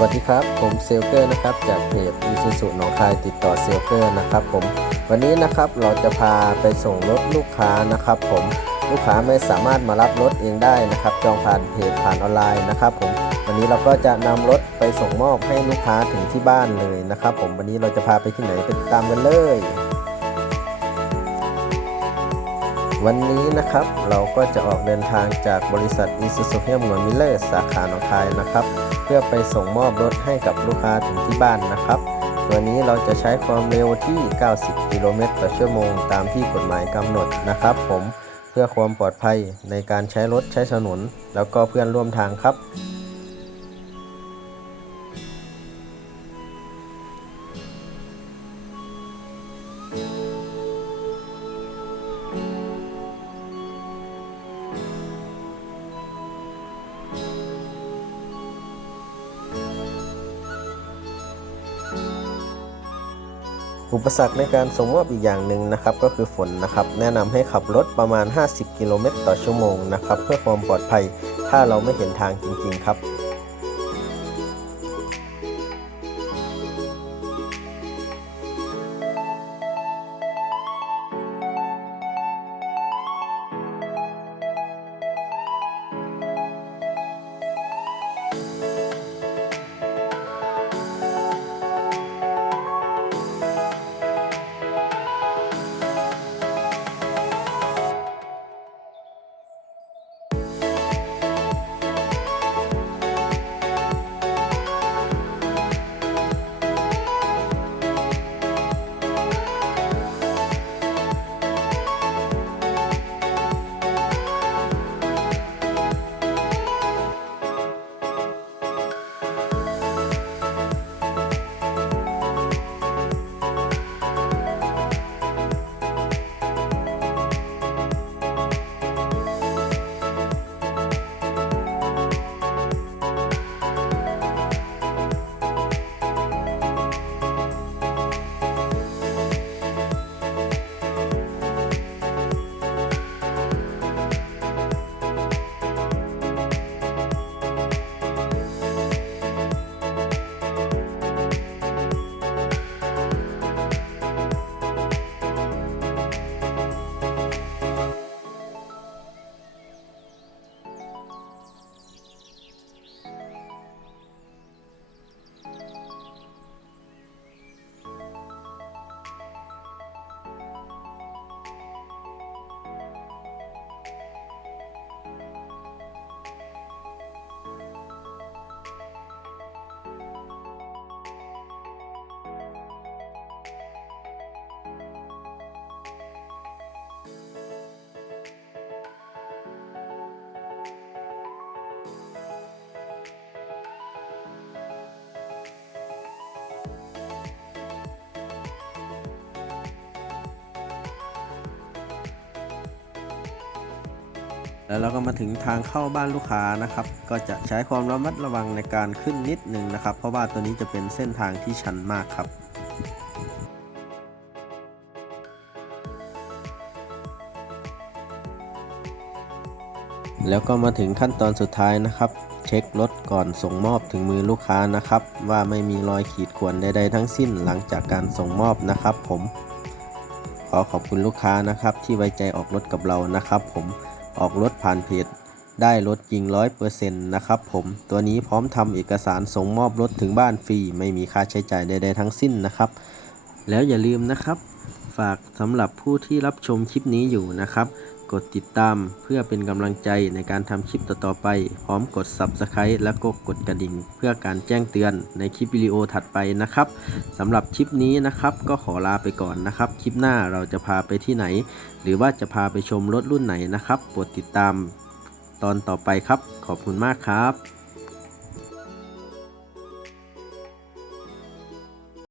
วัสดีครับ ผมเซลเกอร์นะครับ จากเพจอีซูซูหนองคายติดต่อเซลเกอร์นะครับผมวันนี้นะครับเราจะพาไปส่งรถลูกค้านะครับผมลูกค้าไม่สามารถมารับรถเองได้นะครับ จองผ่านเพจผ่านออนไลน์นะครับผมวันนี้เราก็จะนำรถไปส่งมอบให้ลูกค้าถึงที่บ้านเลยนะครับ ผมวันนี้เราจะพาไปที่ไหนไปติดตามกันเลยวันนี้นะครับเราก็จะออกเดินทางจากบริษัท i s u z u h e l m มิลเลอร์สาขาหนองคายนะครับ เพื่อไปส่งมอบรถให้กับลูกค้าถึงที่บ้านนะครับ ตัวนี้เราจะใช้ความเร็วที่ 90 กิโลเมตรต่อชั่วโมง ตามที่กฎหมายกำหนดนะครับผมเพื่อความปลอดภัยในการใช้รถใช้ถนน แล้วก็เพื่อนร่วมทางครับ อุปสรรคในการส่งมอบอีกอย่างหนึ่งนะครับก็คือฝนนะครับแนะนำให้ขับรถประมาณ 50 กิโลเมตรต่อชั่วโมงนะครับเพื่อความปลอดภัยถ้าเราไม่เห็นทางจริง ๆ ครับ แล้วเราก็มาถึงทางเข้าบ้านลูกค้านะครับ ก็จะใช้ความระมัดระวังในการขึ้นนิดหนึ่งนะครับ เพราะว่าตัวนี้จะเป็นเส้นทางที่ชันมากครับแล้วก็มาถึงขั้นตอนสุดท้ายนะครับ เช็ครถก่อนส่งมอบถึงมือลูกค้านะครับ ว่าไม่มีรอยขีดข่วนใดๆทั้งสิ้นหลังจากการส่งมอบนะครับ ผม ขอขอบคุณลูกค้านะครับ ที่ไว้ใจออกรถกับเรานะครับ ผม ออกรถผ่านเพจได้รถจริงร้อยเปอร์เซ็นต์นะครับผม ตัวนี้พร้อมทำเอกสารส่งมอบรถถึงบ้านฟรี ไม่มีค่าใช้จ่ายใดๆทั้งสิ้นนะครับ แล้วอย่าลืมนะครับ ฝากสำหรับผู้ที่รับชมคลิปนี้อยู่นะครับ กดติดตามเพื่อเป็นกำลังใจในการทำคลิปต่อๆไป พร้อมกด Subscribe และก็กดกระดิ่ง เพื่อการแจ้งเตือนในคลิปวิดีโอถัดไปนะครับสำหรับคลิปนี้นะครับก็ขอลาไปก่อนนะครับ คลิปหน้าเราจะพาไปที่ไหน หรือว่าจะพาไปชมรถรุ่นไหนนะครับโปรดติดตามตอนต่อไปครับ ขอบคุณมากครับ